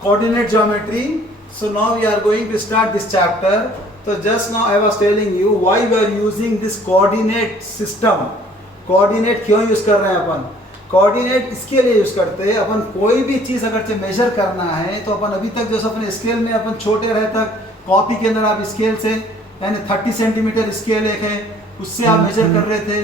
coordinate geometry. So now we are going to start this chapter. So just now I was telling you why we are using this coordinate system. Coordinate क्यों use कर रहे हैं अपन? Coordinate इसके लिए use करते हैं, अपन कोई भी चीज अगर से मेजर करना है तो अपन अभी तक जैसे अपने स्केल में अपन छोटे रहे तक कॉपी के अंदर आप स्केल से यानी 30 सेंटीमीटर स्केल एक है उससे आप मेजर कर रहे थे,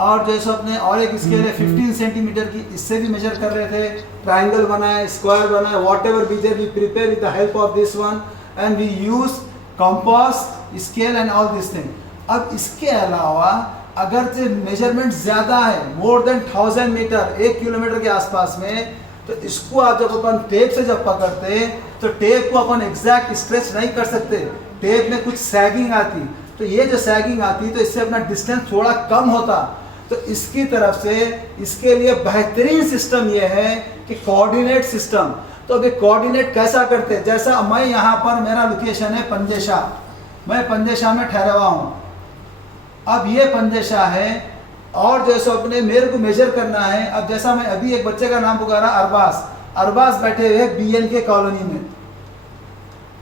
और जैसे अपने और एक स्केल है 15 सेंटीमीटर की, इससे भी मेजर कर रहे थे, ट्राइंगल बनाए, स्क्वायर बनाए, whatever measure we prepare with the help of this one and we use compass scale and all this thing. अब इसके अलावा अगर जो मेजरमेंट ज़्यादा है मोर देन 1000 मीटर 1 किलोमीटर के आसपास में, तो इसको आप जब अपन टेप से जब पकड़ते तो टेप को अपन एग्जैक्ट स्ट्रेच नहीं कर सकते, टेप में कुछ सैगिंग आती, तो ये जो सैगिंग आती तो इससे अपना डिस्टेंस थोड़ा कम होता। तो इसकी तरफ से इसके लिए बेहतरीन सिस्टम ये है कि कोऑर्डिनेट सिस्टम। तो अभी कोऑर्डिनेट कैसा करते हैं, जैसा मैं यहाँ पर मेरा लोकेशन है पंजेशा, मैं पंजेशा में ठहरा हुआ हूँ, अब ये पंजेशा है और जैसे अपने मेरे को मेजर करना है। अब जैसा मैं अभी एक बच्चे का नाम पुकारा अरबाज, अरबाज बैठे हुए BNK कॉलोनी में।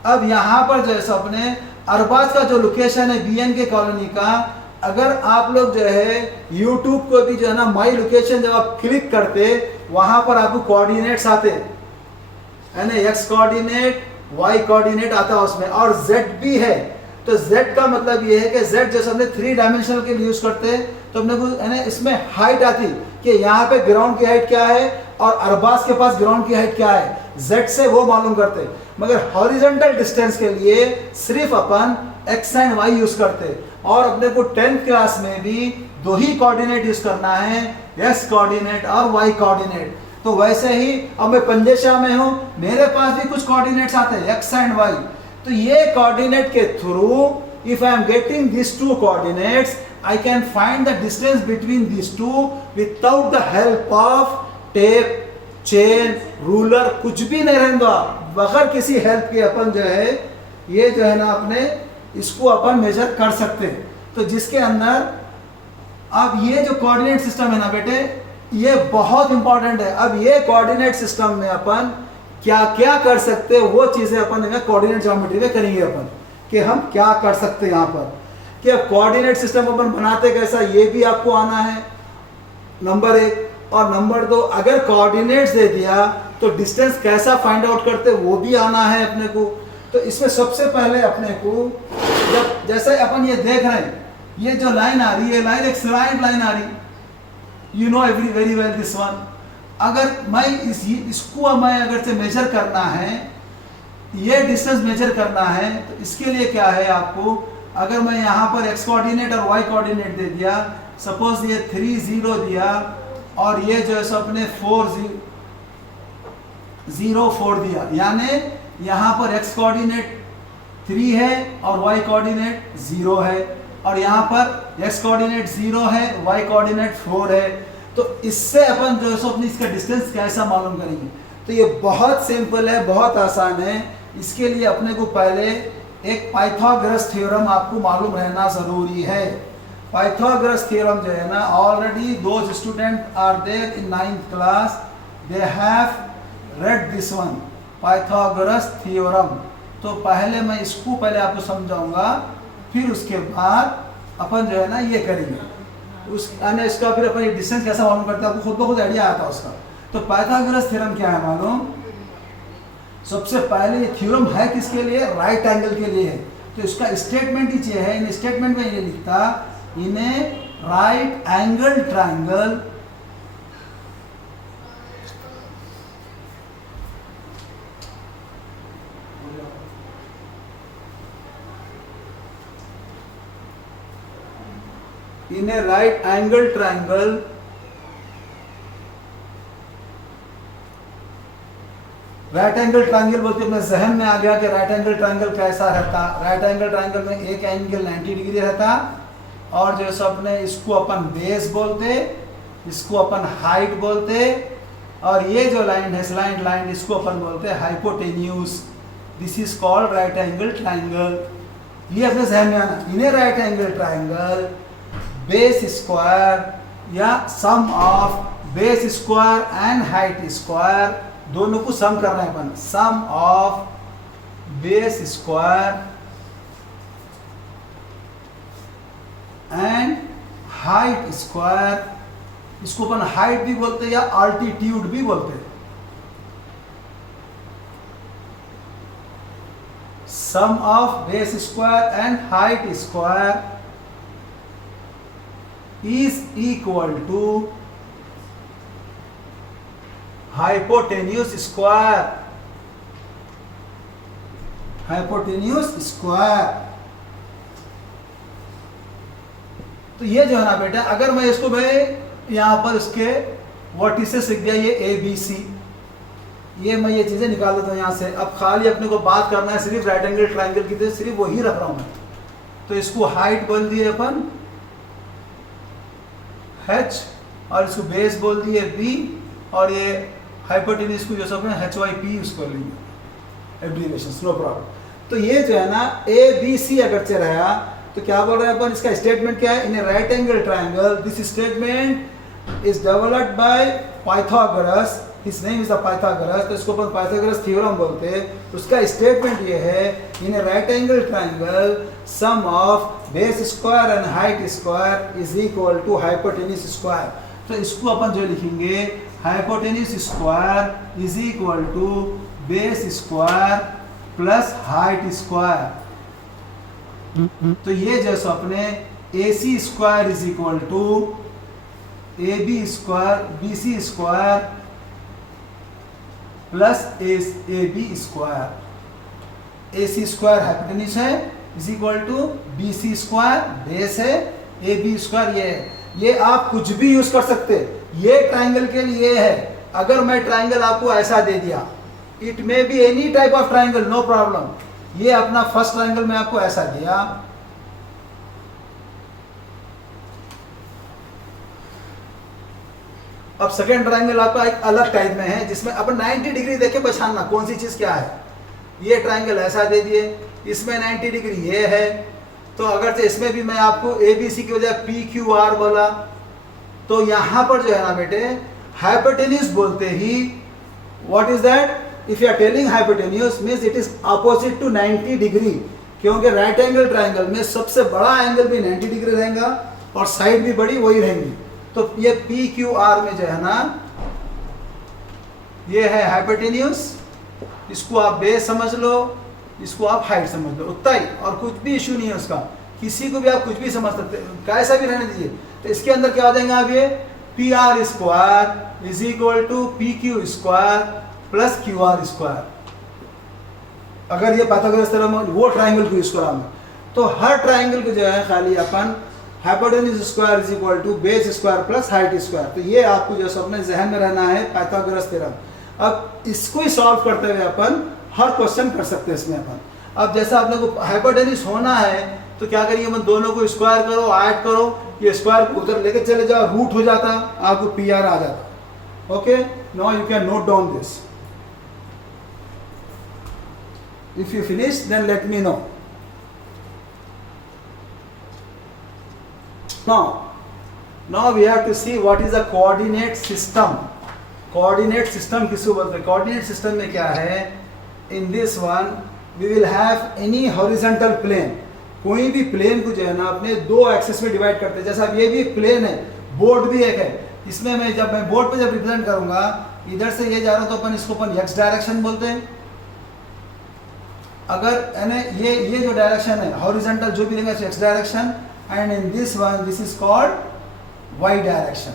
अब यहाँ पर जैसे अपने अरबाज का जो लोकेशन है BNK कॉलोनी का, अगर आप लोग जो है YouTube को भी जो है ना माई लोकेशन जब आप क्लिक करते वहाँ पर आपको कोऑर्डिनेट्स आते है ना, X कोऑर्डिनेट Y कोऑर्डिनेट आता है उसमें, और Z भी है। तो Z का मतलब ये है कि Z जैसे हमने 3 डायमेंशनल के लिए यूज करते हैं तो अपने को है ना इसमें हाइट आती कि यहाँ पे ग्राउंड की हाइट क्या है और अरबाज के पास ग्राउंड की हाइट क्या है, Z से वो मालूम करते। मगर हॉरिजॉन्टल डिस्टेंस के लिए सिर्फ अपन X एंड Y यूज करते, और अपने को 10th क्लास में भी 2 ही कोऑर्डिनेट यूज करना है, X कोऑर्डिनेट और Y कोऑर्डिनेट। तो वैसे ही अब मैं पंजेशा में हूँ, मेरे पास भी कुछ कोऑर्डिनेट्स आते हैं X एंड Y। तो ये कोऑर्डिनेट के through if I am getting this 2 coordinates I can find the distance between this 2 without the help of tape, chain, ruler, कुछ भी नहीं रहता, बगैर किसी हेल्प के अपन जो है ये जो है ना अपने इसको अपन मेजर कर सकते हैं। तो जिसके अंदर अब ये जो कोऑर्डिनेट सिस्टम है ना बेटे, ये बहुत इंपॉर्टेंट है। अब ये कोऑर्डिनेट सिस्टम में अपन क्या क्या कर सकते हैं वो चीज़ें अपन कोऑर्डिनेट ज्योमेट्री में करेंगे अपन, कि हम क्या कर सकते हैं यहाँ पर, कि अब कोऑर्डिनेट सिस्टम अपन बनाते कैसा ये भी आपको आना है नंबर 1, और नंबर 2 अगर कोऑर्डिनेट्स दे दिया तो डिस्टेंस कैसा फाइंड आउट करते वो भी आना है अपने को। तो इसमें सबसे पहले अपने को जब जैसे अपन ये देख रहे हैं, ये जो लाइन आ रही है लाइन एक स्लाइड लाइन आ रही, you know very well this one. अगर मैं इसको मैं अगर से मेजर करना है, ये डिस्टेंस मेजर करना है, तो इसके लिए क्या है आपको, अगर मैं यहाँ पर X कोऑर्डिनेट और Y कोऑर्डिनेट दे दिया, सपोज ये 3 0 दिया और ये जो है सो अपने 4 0 4 दिया, यानी यहाँ पर X कोऑर्डिनेट 3 है और Y कोऑर्डिनेट 0 है, और यहाँ पर X कोऑर्डिनेट 0 है, Y कोऑर्डिनेट 4 है। तो इससे अपन जो है सो अपनी इसका डिस्टेंस कैसा मालूम करेंगे, तो ये बहुत सिंपल है, बहुत आसान है। इसके लिए अपने को पहले एक पाइथागोरस थ्योरम आपको मालूम रहना ज़रूरी है। पाइथागोरस थ्योरम जो है ना, already those student are there in 9th class, they have read this one Pythagoras theorem. तो पहले मैं इसको पहले आपको समझाऊंगा, फिर उसके बाद अपन जो है ना ये करेंगे उस इसका, फिर अपन डिस्टेंस कैसा मालूम करते हैं आपको खुद ब खुद आइडिया आता है उसका। तो पाइथागोरस थ्योरम क्या है मालूम, सबसे पहले ये थ्योरम है किसके लिए, राइट एंगल के लिए है। तो इसका स्टेटमेंट ही है, इन स्टेटमेंट में ये लिखता इन्हें right angle triangle in a right angle triangle right angle triangle बोलते अपने जहन में आ गया कि राइट एंगल ट्रायंगल कैसा रहता। राइट एंगल ट्रायंगल में एक एंगल 90 डिग्री रहता, और जो सब अपने इसको अपन बेस बोलते, इसको अपन हाइट बोलते, और ये जो लाइन है स्लाइड लाइन इसको अपन बोलते हैं hypotenuse. This is called right angle triangle. ये अपने जहन में आना, इन्हें right angle triangle base square या sum of base square and height square दोनों को सम कर रहे हैं अपन। Sum of base square and height square, इसको अपन हाइट भी बोलते हैं या अल्टीट्यूड भी बोलते हैं। Sum of base square and height square is equal to hypotenuse square. Hypotenuse square, तो ये जो है ना बेटा, अगर मैं इसको यहां पर इसके वर्टिसेस लिख दिया, ये ए बी सी, ये मैं ये चीजें निकाल देता हूं यहां से। अब खाली अपने को बात करना है सिर्फ राइट एंगल ट्रायंगल की, तो सिर्फ वही रख रहा हूं मैं। तो इसको हाइट बोल दिए अपन h, और इसको बेस बोल दिए b, और ये हाइपोटेन्यूज को जो सब एच वाई पी उसको लेंगे एब्रीविएशन, नो प्रॉब्लम। तो ये जो है ना ए बी सी अगर चल रहा, तो क्या बोल रहे हैं अपन, इसका स्टेटमेंट क्या है, in a right angle triangle this statement is developed by Pythagoras, his name is the Pythagoras. तो इसको अपन पाइथागोरस थ्योरम बोलते हैं। उसका स्टेटमेंट ये है, in a right angle triangle sum of base square and height square is equal to hypotenuse square. तो इसको अपन जो लिखेंगे, hypotenuse square is equal to base square plus height square. तो ये जैसे अपने A C square is equal to A B square B C square plus A B square. A C square hypotenuse है is equal to B C square base है, ए B square ये है। ये आप कुछ भी यूज कर सकते, ये ट्राइंगल के लिए है। अगर मैं ट्राइंगल आपको ऐसा दे दिया, it may be any type of triangle, no problem. ये अपना फर्स्ट ट्राइंगल में आपको ऐसा दिया, अब सेकेंड ट्राइंगल आपका एक अलग टाइप में है, जिसमें अपन 90 डिग्री देके पहचानना कौन सी चीज क्या है। ये ट्राइंगल ऐसा दे दिए, इसमें 90 डिग्री ये है, तो अगर से इसमें भी मैं आपको ए बी सी की वजह पी क्यू आर बोला, तो यहां पर जो है ना बेटे हाइपोटेन्यूज बोलते ही, what is that, if you are telling hypotenuse means it is opposite to 90 degree, क्योंकि राइट एंगल ट्राइंगल में सबसे बड़ा एंगल भी 90 डिग्री रहेगा और साइड भी बड़ी वही रहेंगी। तो ये पी क्यू आर में जो है ना, ये है हाइपोटेन्यूज, इसको आप बेस समझ लो, इसको आप हाइट समझ लो, उतना ही, और कुछ भी इशू नहीं है उसका। किसी को भी आप कुछ भी समझ सकते, कैसा भी रहने दीजिए। तो इसके अंदर क्या आ जाएगा, आप ये P R square is equal to P Q square plus Q R square. अगर ये पाइथागोरस थ्योरम वो ट्राइंगल को यूज करा मैं, तो हर ट्राइंगल को जो है खाली अपन hypotenuse square is equal to base square plus height square. तो ये आपको जो है अपने जहन में रहना है पाइथागोरस थ्योरम। अब इसको ही सॉल्व करते हुए अपन हर क्वेश्चन कर सकते हैं इसमें अपन। अब जैसा आप लोग को हाइपोटेन्यूज होना है, तो क्या करिए, मैं दोनों को स्क्वायर करो, ऐड करो, ये स्क्वायर को उधर लेके चले जाओ, रूट हो जाता, आपको पी आर आ जाता। Okay, now you can note down this. If you finish then let me know. now we have to see what is the coordinate system. coordinate system किसको बोलते हैं? coordinate system में क्या है, in this one we will have any horizontal plane, कोई भी plane को जो है ना अपने दो एक्सिस में डिवाइड करते हैं। जैसा अब ये भी एक प्लेन है, बोर्ड भी एक है, इसमें मैं जब मैं बोर्ड पे जब रिप्रेजेंट करूंगा, इधर से ये जा रहा हूं तो अपन इसको अपन एक्स डायरेक्शन बोलते हैं। अगर यानी ये जो डायरेक्शन है हॉरिजॉन्टल जो भी रहेगा x direction, and in this one this is called y direction.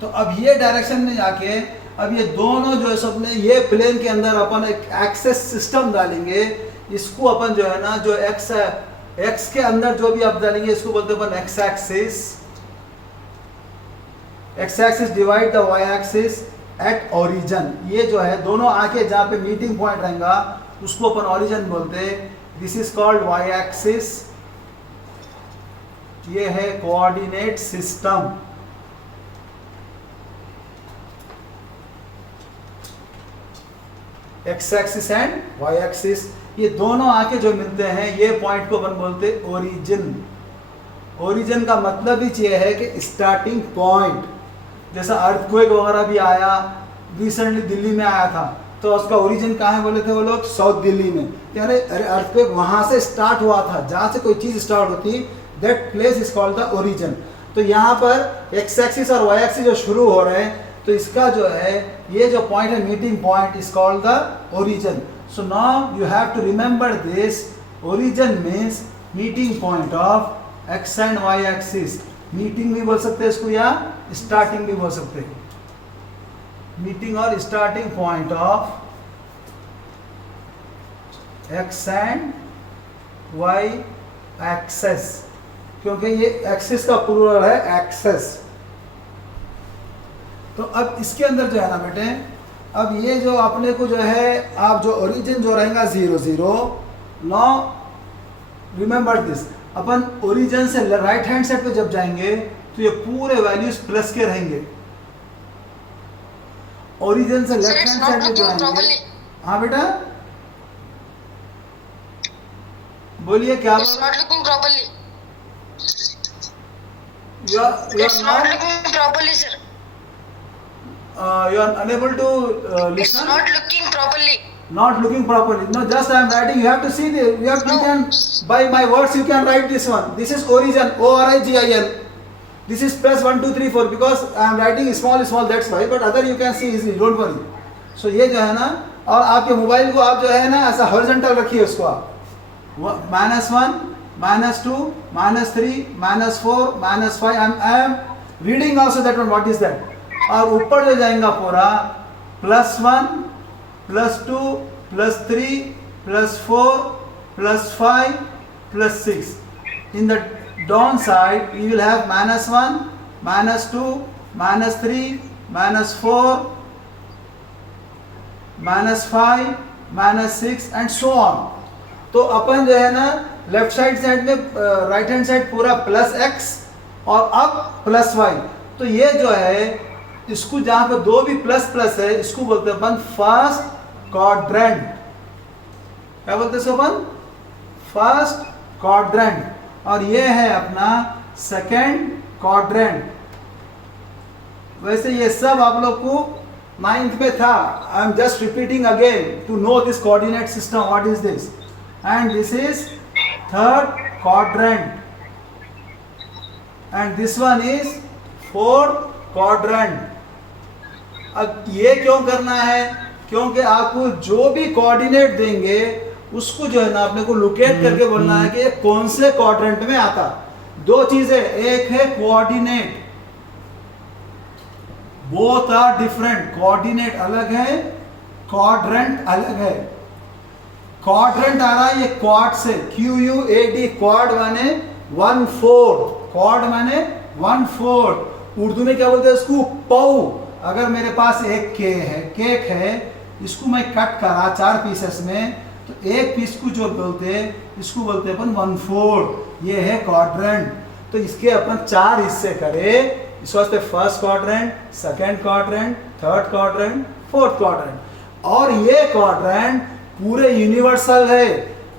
तो अब ये डायरेक्शन में जाके अब ये दोनों जो है सबने ये प्लेन के अंदर अपन एक एक्सेस सिस्टम डालेंगे। इसको अपन जो है ना, जो एक्स के अंदर जो भी आप डालेंगे इसको बोलते हैं अपन X axis. X axis divide the Y axis at origin. ये जो है दोनों आके जहाँ पे मीटिंग पॉइंट रहेगा उसको अपन ओरिजिन बोलते हैं। This is called y axis. ये है coordinate system. X axis and y axis, ये दोनों आके जो मिलते हैं ये पॉइंट को अपन बोलते हैं ओरिजिन। ओरिजिन का मतलब ही ये है कि स्टार्टिंग पॉइंट। जैसा अर्थक्वेक वगैरह भी आया, रिसेंटली दिल्ली में आया था, तो उसका ओरिजिन कहाँ है बोले थे वो लोग, साउथ दिल्ली में। यानी अर्थक्वेक वहाँ से स्टार्ट हुआ था, जहाँ से कोई चीज़ स्टार्ट होती, that place is called the origin. तो यहाँ पर एक्स एक्सिस और वाई एक्सिस जो शुरू हो रहे हैं, तो इसका जो है ये जो पॉइंट है meeting point is called the origin. So now you have to remember this, origin means meeting point of x and y axis. Meeting भी बोल सकते हैं इसको या स्टार्टिंग भी बोल सकते हैं, मीटिंग और starting point of x and y axes, क्योंकि ये एक्सिस का प्लूरल है एक्सेस। तो अब इसके अंदर जो है ना बेटे, अब ये जो अपने को जो है, आप जो ओरिजिन जो रहेगा 0 0, now remember this, upon origin से राइट हैंड साइड पे जब जाएंगे तो ये पूरे वैल्यूज प्लस के रहेंगे। ओरिजिन से लेफ्ट हैंड साइड पे जाएंगे। हाँ बेटा बोलिए क्या? It's not looking properly. You It's not looking properly, sir. You are unable to It's listen. not looking properly. Not looking properly. No, just I am writing. You have to see the. You have. No. You can by my words. You can write this one. This is origin. ORIGIN. This is plus 1 2 3 4 because I am writing small. That's why. But other you can see easily. Don't worry. So ये जो है ना, और आपके mobile को आप जो है ना ऐसा हॉरिजॉन्टल रखिए उसको आप, -1 -2 -3 -4 -5. I am reading also that one. What is that? और ऊपर जो जाएगा पूरा +1 +2 +3 +4 +5 +6. In the down side we will have -1 -2 -3 -4 -5 -6 and so on. तो अपन जो है ना लेफ्ट साइड में राइट हैंड साइड पूरा +x और अब +y। तो ये जो है इसको जहां पे दो भी प्लस प्लस है इसको बोलते हैं अपन फर्स्ट क्वाड्रेंट। क्या बोलते हैं इसको अपन? First quadrant. और ये है अपना सेकंड क्वाड्रेंट। वैसे ये सब आप लोग को 9th में था। I am just repeating again to know this coordinate system what is this. And this is third quadrant and this one is fourth quadrant. अब ये क्यों करना है? क्योंकि आपको जो भी कोऑर्डिनेट देंगे उसको जो है ना अपने को लोकेट करके बोलना है कि ये कौन से क्वाड्रेंट में आता। दो चीजें, एक है coordinate, both are different. Coordinate अलग है, क्वाड्रेंट अलग है। क्वाड्रेंट आ रहा है ये क्वाड से, QUAD, क्वाड माने 1/4, क्वाड माने 1/4। उर्दू में क्या बोलते हैं इसको? पाउ। अगर मेरे पास एक केक है, इसको मैं कट करा 4 पीसेस में, तो एक पीस को जो बोलते हैं इसको बोलते हैं अपन 1/4। ये है क्वाड्रेंट। तो इसके अपन 4 हिस्से करें, इस वास्ते first quadrant, second quadrant, third quadrant, fourth quadrant. और ये क्वाड्रेंट पूरे यूनिवर्सल है।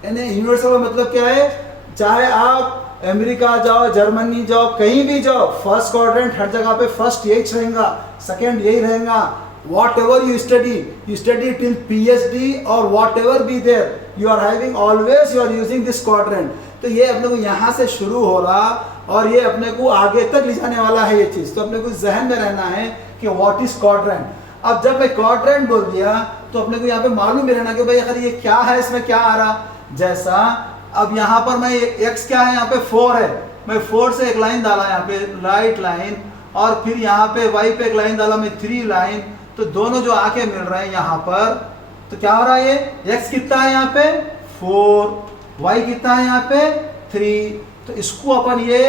यानी यूनिवर्सल का मतलब क्या है? चाहे आप अमेरिका जाओ, जर्मनी जाओ, कहीं भी जाओ, फर्स्ट क्वाड्रेंट हर जगह पे फर्स्ट यही रहेगा, सेकंड यही रहेगा। whatever you study till PhD or whatever be there, you are having always you are using this quadrant। तो ये अपने को यहाँ से शुरू हो रहा और ये अपने को आगे तक ले जाने वाला है ये चीज़। तो अपने को जहन में रहना है कि व्हाट इज क्वाड्रेंट। अब जब मैं क्वाड्रेंट बोल दिया तो अपने को यहाँ पे मालूम भी रहना कि भाई अगर ये क्या है, इसमें क्या आ रहा। जैसा अब यहाँ पर मैं x क्या है, यहाँ पे 4 है, मैं 4 से एक लाइन डाला यहाँ पे राइट लाइन, और फिर यहाँ पे y पे एक लाइन डाला मैं 3 लाइन। तो दोनों जो आके मिल रहे हैं यहाँ पर, तो क्या हो रहा है? ये x कितना है यहाँ पे 4, y कितना है यहाँ पे 3। तो इसको अपन ये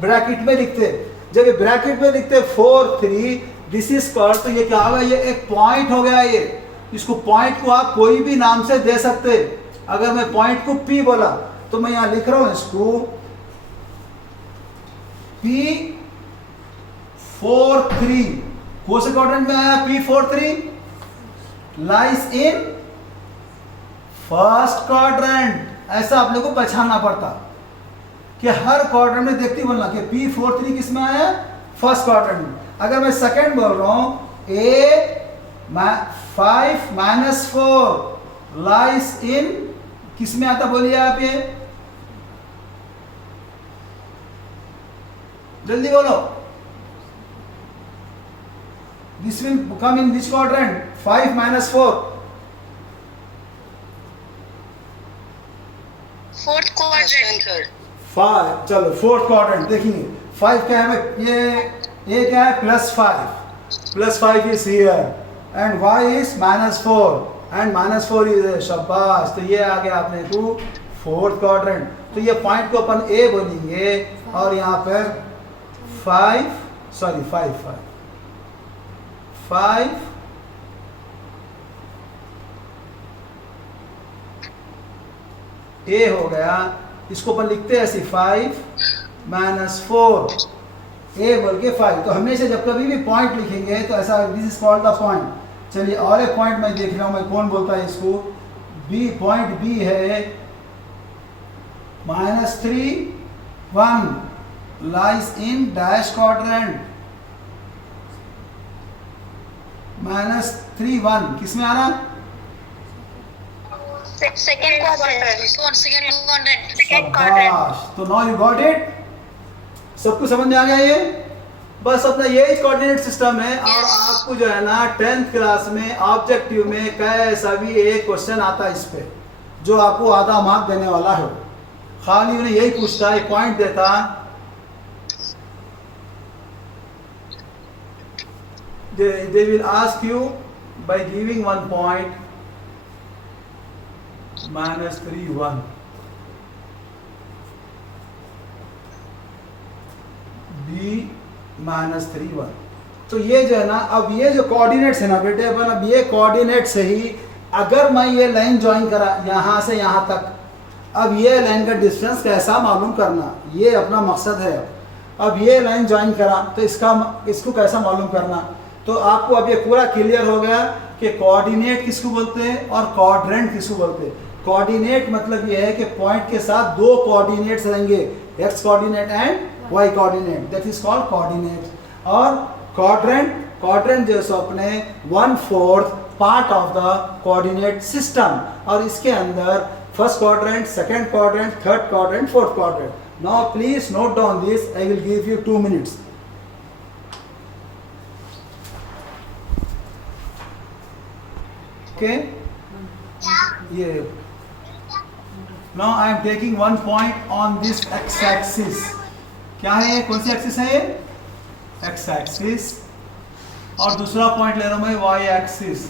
ब्रैकेट में लिखते। जब ये ब्रैकेट में लिखते 4 3 दिस इज कॉल्ड, तो ये क्या होगा? ये एक पॉइंट हो गया। ये इसको पॉइंट को आप कोई भी नाम से दे सकते। अगर मैं पॉइंट को P बोला तो मैं यहां लिख रहा हूं इसको P43। कौन से क्वाड्रेंट में आया P43? Lies in first quadrant. ऐसा आप लोगों को पहचानना पड़ता कि हर क्वाड्रेंट में देखते बोलना कि P43 किस में आया? फर्स्ट क्वाड्रेंट में। अगर मैं सेकंड बोल रहा हूं ए 5 माइनस 4 लाइस इन, किस में आता बोलिए आप, ये जल्दी बोलो, this will come in which quadrant, 5 minus 4, fourth quadrant. 5, चलो फोर्थ क्वाड्रेंट देखेंगे। 5 क्या है, ये क्या है, +5 is here and y is -4 and -4 is, शाबाश, तो ये आ गया अपने को फोर्थ क्वाड्रेंट। तो ये पॉइंट को अपन ए बोलेंगे और यहाँ पर 5 ए हो गया, इसको अपन लिखते हैं ऐसे 5 माइनस 4 ए बोल के 5। तो हमेशा जब कभी भी पॉइंट लिखेंगे तो ऐसा, this is called the point. चलिए और एक पॉइंट मैं देख रहा हूँ, मैं कौन बोलता है इसको, बी, पॉइंट बी है -3 1 लाइज इन डैश क्वाड्रेंट, -3 1 किस में आ रहा, सेकंड क्वाड्रेंट। शाबाश, तो नाउ यू गॉट इट, सबको समझ में आ गया ये, बस अपना यही कोऑर्डिनेट सिस्टम है। और आपको जो है ना 10th क्लास में ऑब्जेक्टिव में कैसा भी एक क्वेश्चन आता है इस पे, जो आपको आधा मार्क देने वाला है, खाली उन्हें यही पूछता है, पॉइंट देता, they will ask you by giving 1 point -3 1, b -3 1। तो ये जो है ना, अब ये जो कोऑर्डिनेट्स है ना बेटे अपन, अब ये कोऑर्डिनेट से ही अगर मैं ये लाइन ज्वाइन करा यहाँ से यहाँ तक, अब ये लाइन का डिस्टेंस कैसा मालूम करना, ये अपना मकसद है। अब ये लाइन ज्वाइन करा तो इसको कैसा मालूम करना, तो आपको अब ये पूरा क्लियर हो गया कि कोऑर्डिनेट किसको बोलते हैं और क्वाड्रेंट किसको बोलते हैं। कोऑर्डिनेट मतलब ये है कि पॉइंट के साथ 2 कोऑर्डिनेट्स रहेंगे, x coordinate and y coordinate, that is called coordinate. और क्वाड्रेंट जो है अपने 1/4 part of the coordinate system, और इसके अंदर first quadrant, second quadrant, third quadrant, fourth quadrant. Now please note down this, I will give you 2 minutes। Okay, ये now I am taking 1 point on this x-axis। क्या है ये, कौन सी axis है ये, x-axis, और दूसरा पॉइंट ले रहा हूँ मैं y-axis।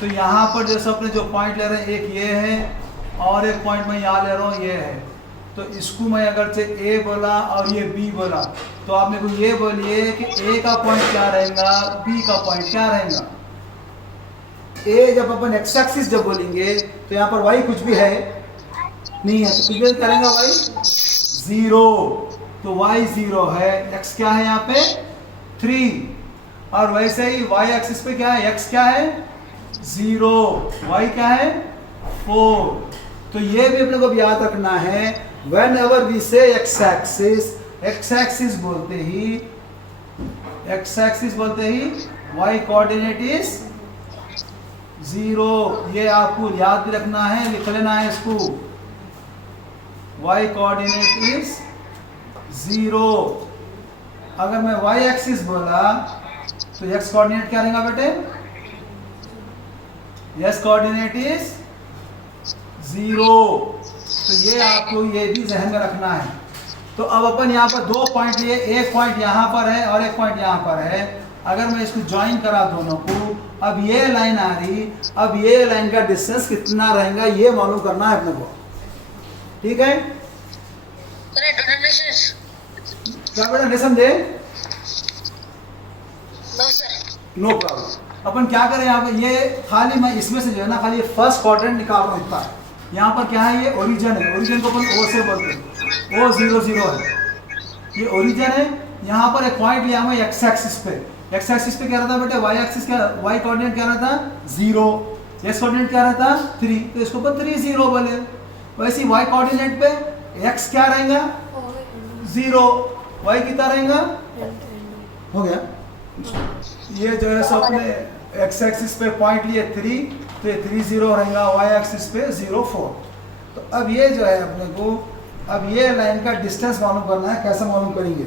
तो यहाँ पर जैसे अपने जो पॉइंट ले रहे हैं, एक ये है और एक पॉइंट मैं यहाँ ले रहा हूँ ये है। तो इसको मैं अगर से a बोला और ये b बोला, तो आप मेरे को ये बोलिए कि a का पॉइंट क्या रहेगा, b का पॉइंट क्या रहेगा। ए जब अपन एक्स एक्सिस जब बोलेंगे तो यहाँ पर y कुछ भी है नहीं है, तो कुछ करेंगे y 0, तो y 0 है, x क्या है यहाँ पे 3, और वैसे ही y एक्सिस पे क्या है, x क्या है 0, y क्या है 4। तो ये भी अपने को याद रखना है, वेन एवर वी से x एक्सिस बोलते ही y कोऑर्डिनेट इज 0, ये आपको याद भी रखना है, लिख लेना है इसको, y कोऑर्डिनेट इज 0। अगर मैं y एक्सिस बोला तो x कोऑर्डिनेट क्या रहेगा बेटे, s कोऑर्डिनेट इज 0। तो ये आपको ये भी ध्यान में रखना है। तो अब अपन यहाँ पर 2 पॉइंट लिए, एक पॉइंट यहाँ पर है और एक पॉइंट यहाँ पर है। अगर मैं इसको ज्वाइन करा दोनों को, अब ये लाइन आ रही, अब ये लाइन का डिस्टेंस कितना रहेगा ये मालूम करना है अपने को, ठीक है। क्या बेटा नहीं समझे, नो प्रॉब्लम। अपन क्या करें यहाँ पे, ये खाली मैं इसमें से जो है ना खाली फर्स्ट क्वाड्रेंट निकाल रहा हूँ इतना। यहाँ पर क्या है, ये ओरिजिन है, ओरिजिन को अपन ओ से बोलते हैं, ओ 0 0 है, ये ओरिजिन है। यहाँ पर एक पॉइंट लिया मैं एक्स एक्सिस पे, एक्स एक्सिस पे क्या रहता बेटे, वाई एक्सिस क्या, वाई कोऑर्डिनेट क्या रहता 0, एक्स कोऑर्डिनेट क्या रहता 3, तो इसको अपन 3 0 बोले। वैसे वाई कोऑर्डिनेट पे एक्स क्या रहेगा 0, वाई कितना रहेगा हो गया। ये जो है सो अपने एक्स एक्सिस पे पॉइंट लिए 3, तो ये 3 0 रहेगा, वाई एक्सिस पे 0 4। तो अब ये जो है अपने को अब ये लाइन का डिस्टेंस मालूम करना है। कैसे मालूम करेंगे?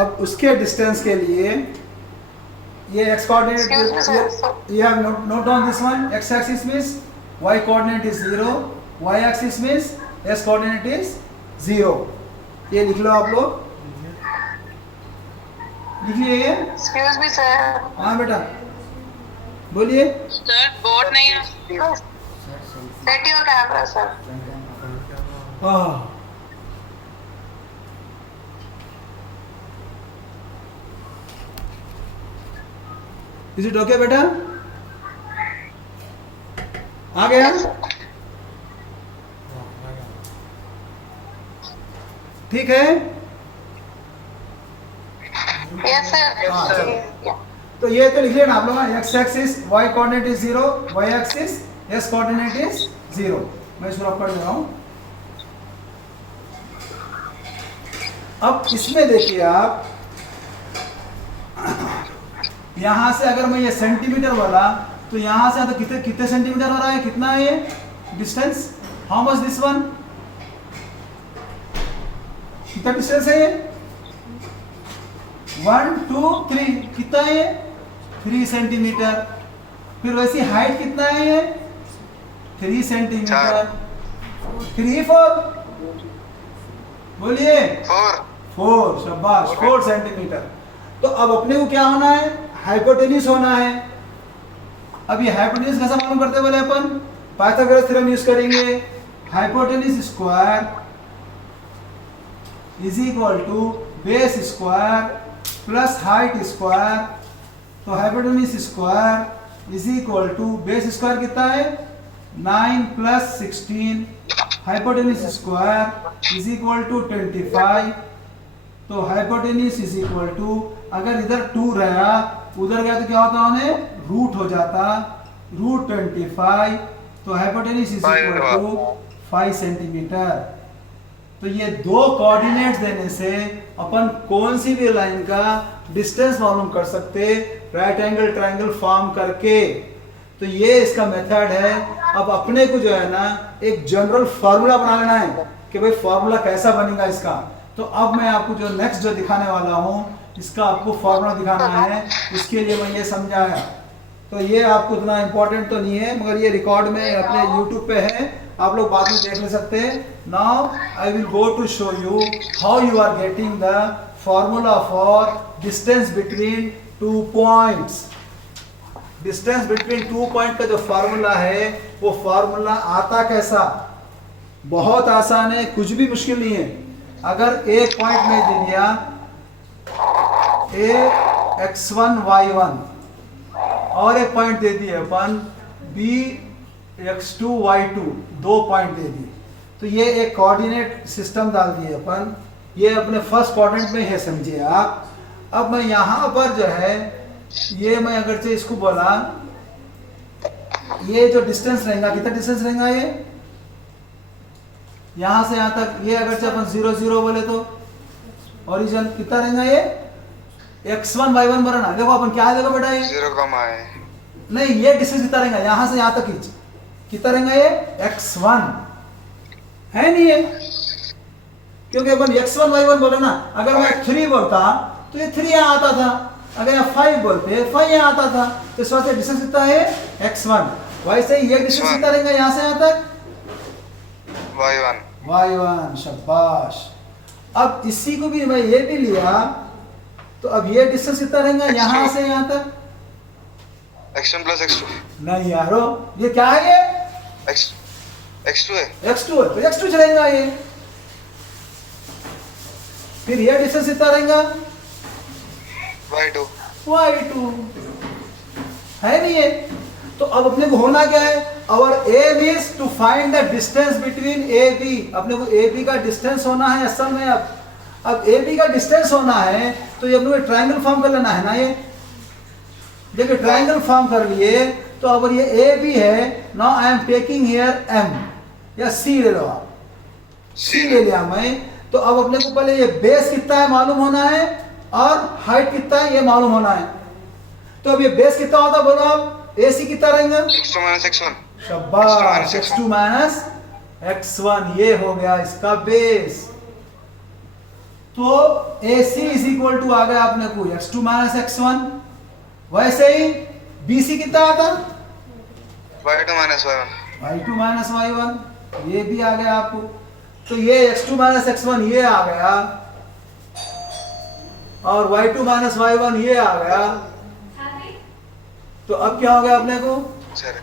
अब उसके डिस्टेंस के लिए ये x coordinate, you have note down this one. X axis means y coordinate is 0, y axis means s coordinate is 0. ये लिख लो आप लोग, लिखिए ये। Excuse me, sir. हाँ बेटा बोलिए। Sir, board नहीं है. Set your camera, sir. हाँ इज इट ओके बेटा? आ गया? ठीक है। Yes, sir. हाँ, चलो। Yeah. तो ये तो लिख लेना आप लोग, x axis y coordinate is 0, y axis s coordinate is 0। मैं इसको रख कर दे रहा हूं। अब इसमें देखिए आप, यहां से अगर मैं ये सेंटीमीटर वाला, तो यहां से तो कितने कितने सेंटीमीटर हो रहा है, कितना है ये distance? How much this one? कितना डिस्टेंस है ये? 1 2 3, कितना है ये? 3 सेंटीमीटर। फिर वैसी हाइट कितना है ये? 3 सेंटीमीटर। 3 4 बोलिए। 4 शाबाश, 4 सेंटीमीटर। तो अब अपने को क्या होना है? हाइपोटेन्यूज होना है। अब ये हाइपोटेन्यूज कैसा मालूम करते हैं बोले अपन? पाइथागोरस थ्योरम यूज करेंगे। Hypotenuse square is equal to base square plus height square. तो hypotenuse square is equal to base square कितना है? 9 plus 16। Hypotenuse square is equal to 25। तो हाइपोटेन्यूज इज इक्वल टू, अगर इधर 2 रहा उधर गया तो क्या होता है? रूट हो जाता, रूट 25। तो hypotenuse is equal to 5 centimetre. तो ये दो कोऑर्डिनेट्स देने से अपन कौन सी भी लाइन का डिस्टेंस मालूम कर सकते, राइट एंगल ट्रायंगल फॉर्म करके। तो ये इसका मेथड है। अब अपने को जो है ना एक जनरल फार्मूला बना लेना है कि भाई फार्मूला कैसा बनेगा इसका। तो अब मैं आपको जो नेक्स्ट जो दिखाने वाला हूँ, इसका आपको फार्मूला दिखाना है। इसके लिए मैं ये समझाया, तो ये आपको उतना इम्पोर्टेंट तो नहीं है, मगर ये रिकॉर्ड में अपने YouTube पे है, आप लोग बाद में देख ले सकते हैं। Now I will go to show you how you are getting the formula for distance between 2 points. Distance between 2 point का जो फार्मूला है वो फार्मूला आता कैसा? बहुत आसान है, कुछ भी मुश्किल नहीं है। अगर एक पॉइंट में दे दिया a x1 y1 और एक पॉइंट दे दिए अपन b x2 y2, 2 पॉइंट दे दिए, तो ये एक कोऑर्डिनेट सिस्टम डाल दिए अपन। ये अपने फर्स्ट क्वाड्रेंट में है, समझिए आप। अब मैं यहाँ पर जो है ये मैं अगर से इसको बोला, ये जो डिस्टेंस रहेगा, कितना डिस्टेंस रहेगा ये यहां से यहां तक? ये अगर से अपन 0 0 बोले तो ओरिजिन कितना रहेगा? ये x1 y1 बना। देखो अपन क्या देखो बेटा, ये 0 कम आए नहीं, ये डिस्टेंस कितना रहेगा यहां से यहां तक? कितना रहेगा ये? x1 है नहीं है, क्योंकि अपन x1 y1 बोले ना। अगर मैं 3 बोलता तो ये 3 यहाँ आता था, अगर यहाँ 5 बोलते 5 यहाँ आता था। तो इस वास्ते डिस्टेंस कितना है? x1। वैसे ही ये डिस्टेंस कितना रहेगा यहाँ से यहाँ तक? y1। शाबाश। अब इसी को भी मैं ये भी लिया, तो अब ये डिस्टेंस कितना रहेगा यहाँ से यहाँ तक? x1 प्लस x2 नहीं यारो, ये क्या है? ये x2 है। x2 है, तो x2 चलेगा ये। फिर ये डिस्टेंस कितना रहेगा? y2 है नहीं है। तो अब अपने को होना क्या है? और aim is to find the distance between A B. अपने को ए बी का डिस्टेंस होना है असल में। अब ए बी का डिस्टेंस होना है तो ये अपने को ट्रायंगल फॉर्म कर लेना है ना। ये देखिए ट्रायंगल फॉर्म कर लिए, तो अब ये ए बी है। Now I am taking here M या सी ले लो आप, सी ले लिया मैं। तो अब अपने को पहले ये बेस कितना है मालूम होना है और हाइट कितना है ये मालूम होना है। तो अब ये बेस कितना होता है बोलो आप, AC कितना रहेंगे? x2 minus x1. शाबाश, x2 माइनस x1 ये हो गया इसका बेस। तो AC इज इक्वल टू आ गया अपने को x2 माइनस x1। वैसे ही BC कितना आता? y2 minus y1. y2 minus y1 ये भी आ गया आपको। तो ये x2 माइनस x1 ये आ गया और y2 माइनस y1 ये आ गया। तो अब क्या हो गया अपने को? सर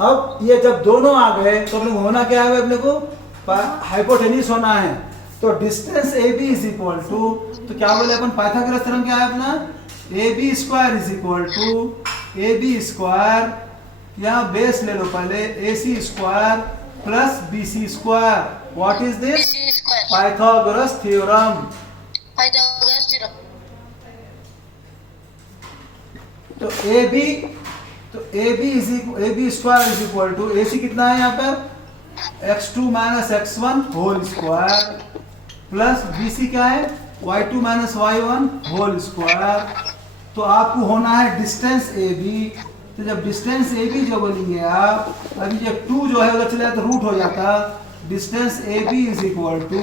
अब ये जब दोनों आ गए तो अपने को होना क्या है? अपने को हाइपोटेन्यूस होना है। तो distance AB is equal to, तो क्या बोले अपन पाइथागोरस थ्योरम क्या है अपना? AB square is equal to AB square, यहाँ बेस ले लो पहले, AC square plus BC square. What is this? BC square. Pythagoras theorem. Pythagoras theorem. तो AB square is equal to AC कितना है यहाँ पर? x2 minus x1 whole square plus BC क्या है? y2 minus y1 whole square. तो आपको होना है डिस्टेंस AB। तो जब डिस्टेंस AB जो बोलेंगे आप, अभी जब 2 जो है उधर चले जाए तो रूट हो जाता। Distance AB is equal to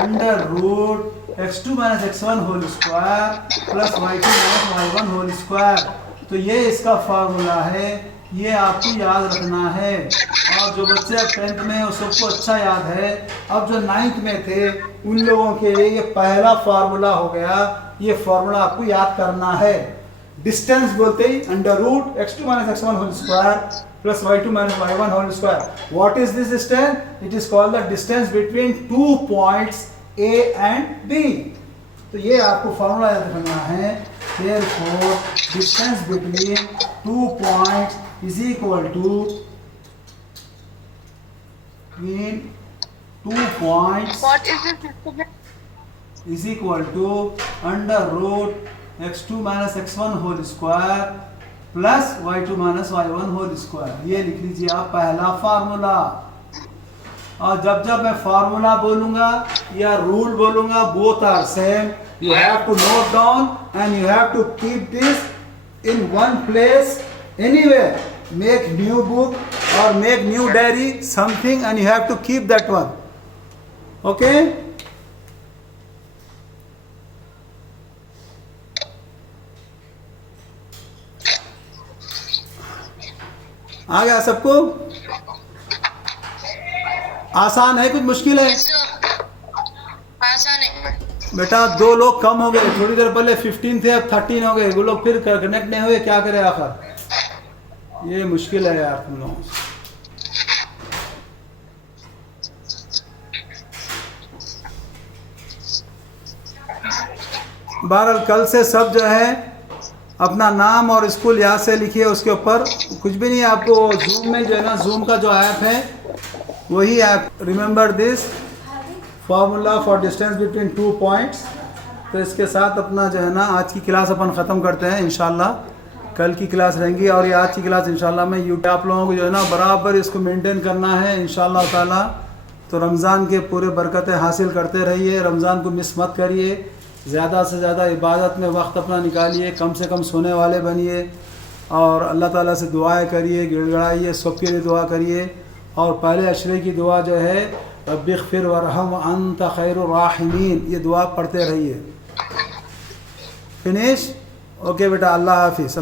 under root x2 minus x1 whole square plus y2 minus y1 whole square. तो ये इसका फार्मूला है, ये आपको याद रखना है। और जो बच्चे अब 10th में उस सबको अच्छा याद है। अब जो 9th में थे उन लोगों के लिए ये पहला फार्मूला हो गया। ये फार्मूला आपको याद करना है। डिस्टेंस बोलते ही under root x2 minus x1 whole square plus y2 minus y1 whole square. What is this distance? It is called the distance between 2 points A and B। तो ये आपको फार्मूला याद रखना है। Therefore, distance between 2 points is equal to between 2 points What is this? is equal to under root x2 minus x1 whole square plus y2 minus y1 whole square। ये लिख लीजिए आप पहला फार्मूला। और जब जब मैं फार्मूला बोलूंगा या रूल बोलूंगा, both are same. You have to note down and you have to keep this in one place anywhere. Make new book or make new diary, something, and you have to keep that one. Okay? आ गया सबको? आसान है कुछ मुश्किल है? आसान है। बेटा 2 लोग कम हो गए, थोड़ी देर पहले 15 थे अब 13 हो गए। वो लोग फिर कनेक्ट नहीं हुए, क्या करें आखिर? ये मुश्किल है यार तुम लोगों से। बहरहाल कल से सब जो है अपना नाम और स्कूल यहाँ से लिखिए, उसके ऊपर कुछ भी नहीं है। आपको जूम में जो है ना, जूम का जो ऐप है वही app. Remember this formula for distance between 2 points. तो इसके साथ अपना जो है ना आज की क्लास अपन ख़त्म करते हैं। इंशाल्लाह कल की क्लास रहेंगी और ये आज की क्लास इंशाल्लाह मैं यूट्यूब आप लोगों को जो है ना बराबर इसको मेंटेन करना है इंशाल्लाह ताला। तो रमज़ान के पूरे बरकतें हासिल करते रहिए, रमज़ान को मिस मत करिए, ज़्यादा से ज़्यादा इबादत में वक्त अपना निकालिए, कम से कम सोने वाले बनिए और अल्लाह ताला से दुआएं करिए, गिड़गड़ाइए, सबके लिए दुआ करिए। और पहले अशरे की दुआ जो है रब्बिग़फिर वरहम व अंत खैरुर राहिमीन, ये दुआ पढ़ते रहिए। फिनिश? ओके बेटा, अल्लाह हाफिज़।